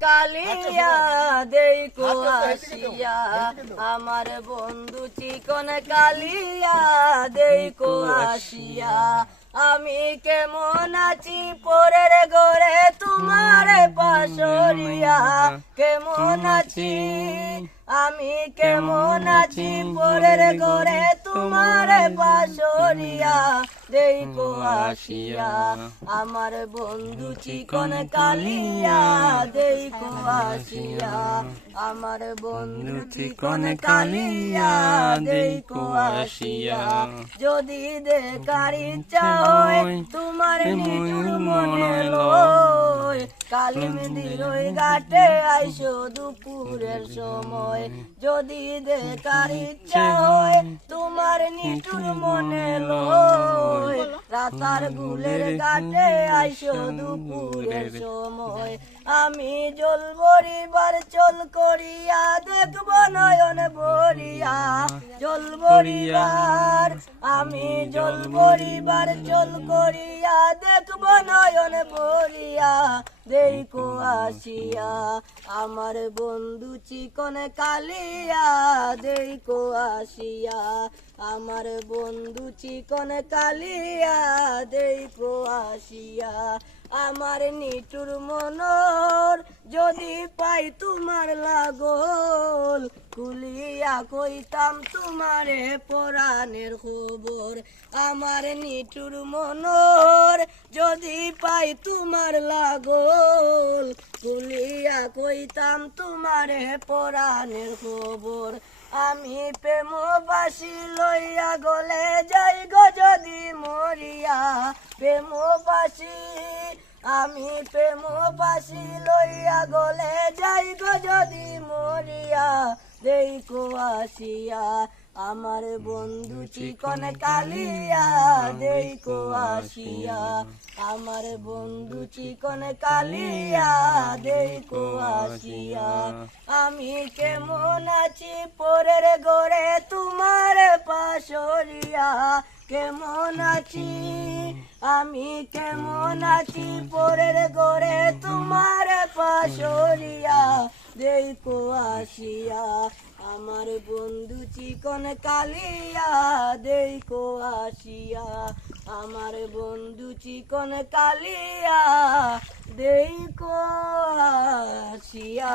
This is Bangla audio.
কালিয়া দেখো আসিয়া আমার বন্ধু চিকন কালিয়া দেখো আসিয়া আমি কেমন আছি পরের ঘরে তোমার পাশরিয়া কেমন আছি আমি কেমন আছি পরের ঘরে তোমার পাশরিয়া দেখো আসিয়া আমার বন্ধু চিকন কালিয়া দেখো আসিয়া আমার বন্ধু চিকন কালিয়া দেখো আসিয়া যদি দেখার ইচ্ছা হয় তোমার নিঠুর মনে লয় কালী মন্দির ওই ঘাটে আইসো দুপুরের সময় যদি দেখার ইচ্ছা হয় তোমার নিঠুর মনে লয় রাতার গুলের ঘাটে আইসো দুপুরের সময় আমি জল ভরিবার চল করিয়া দেখব নয়ন ভরিয়া জল ভরিবার আমি জল ভরিবার চল করিয়া দেখব নয়ন ভরিয়া দেখো আসিয়া আমার বন্ধু চিকন কালিয়া দেখো আসিয়া আমার বন্ধু চিকন কালিয়া দেখো আসিয়া আমার নিঠুর মনর যদি পাই তোমার লাগল কুলিয়া কইতাম তোমারে পরাণের খবর আমার নিঠুর মনর যদি পাই তোমার লাগল কুলিয়া কইতাম তোমারে পরাণের খবর আমি প্রেমবাসী লইয়া গলে যাই গো যদি মরিয়া প্রেমবাসী আমি প্রেমবাসী লইয়া গলে যাই গো যদি মরিয়া দেখো আসিয়া আমার বন্ধু চিকন কালিয়া দেখো আসিয়া আমার বন্ধু চিকন কালিয়া দেখো আসিয়া আমি কেমন আছি পরের ঘরে তোমার পাশরিয়া কেমন আছি আমি কেমন আছি পরের ঘরে তোমার পাশরিয়া দেখো আসিয়া আমার বন্ধু চিকন কালিয়া দেখো আসিয়া আমার বন্ধু চিকন কালিয়া দেখো আসিয়া।